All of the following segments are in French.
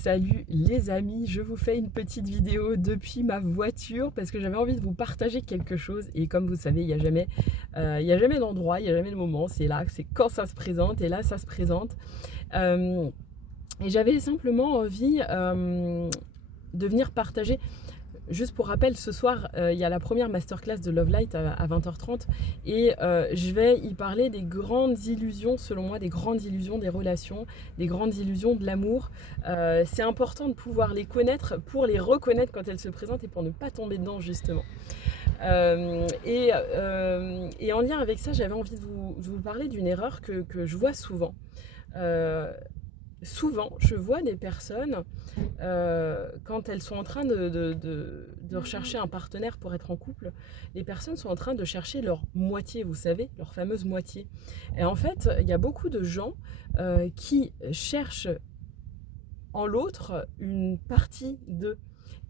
Salut les amis, je vous fais une petite vidéo depuis ma voiture parce que j'avais envie de vous partager quelque chose et comme vous savez, il y a jamais d'endroit, il n'y a jamais de moment, c'est là, c'est quand ça se présente et là ça se présente. Euh, et j'avais simplement envie de venir partager. Juste pour rappel, ce soir, il y a la première masterclass de Love Light à 20h30 et je vais y parler des grandes illusions, selon moi, des grandes illusions des relations, des grandes illusions de l'amour. C'est important de pouvoir les connaître pour les reconnaître quand elles se présentent et pour ne pas tomber dedans, justement. Et en lien avec ça, j'avais envie de vous parler d'une erreur que je vois souvent. Euh, Souvent, je vois des personnes, quand elles sont en train de rechercher un partenaire pour être en couple, les personnes sont en train de chercher leur moitié, vous savez, leur fameuse moitié. Et en fait, il y a beaucoup de gens qui cherchent en l'autre une partie d'eux,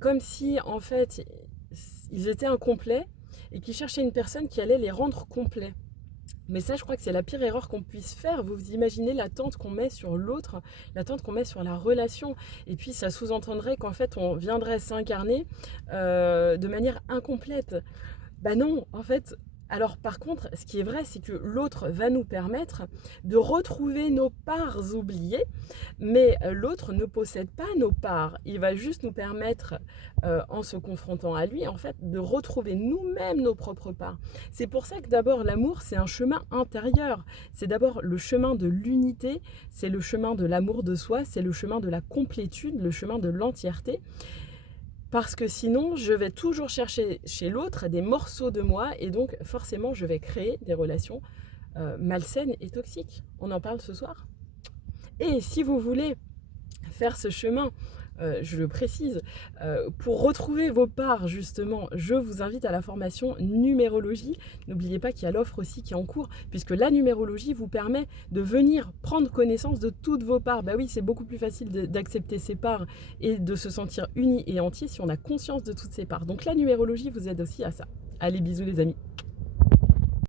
comme si en fait ils étaient incomplets et qui cherchaient une personne qui allait les rendre complets. Mais ça, je crois que c'est la pire erreur qu'on puisse faire. Vous imaginez l'attente qu'on met sur l'autre, l'attente qu'on met sur la relation. Et puis, ça sous-entendrait qu'en fait, on viendrait s'incarner de manière incomplète. Bah non, en fait. Alors par contre, ce qui est vrai, c'est que l'autre va nous permettre de retrouver nos parts oubliées, mais l'autre ne possède pas nos parts. Il va juste nous permettre, en se confrontant à lui, en fait, de retrouver nous-mêmes nos propres parts. C'est pour ça que d'abord l'amour, c'est un chemin intérieur. C'est d'abord le chemin de l'unité, c'est le chemin de l'amour de soi, c'est le chemin de la complétude, le chemin de l'entièreté. Parce que sinon, je vais toujours chercher chez l'autre des morceaux de moi et donc forcément, je vais créer des relations malsaines et toxiques. On en parle ce soir. Et si vous voulez faire ce chemin, je le précise, pour retrouver vos parts justement, je vous invite à la formation numérologie. N'oubliez pas qu'il y a l'offre aussi qui est en cours, puisque la numérologie vous permet de venir prendre connaissance de toutes vos parts. Bah oui, c'est beaucoup plus facile d'accepter ses parts et de se sentir uni et entier si on a conscience de toutes ces parts. Donc la numérologie vous aide aussi à ça. Allez, bisous les amis.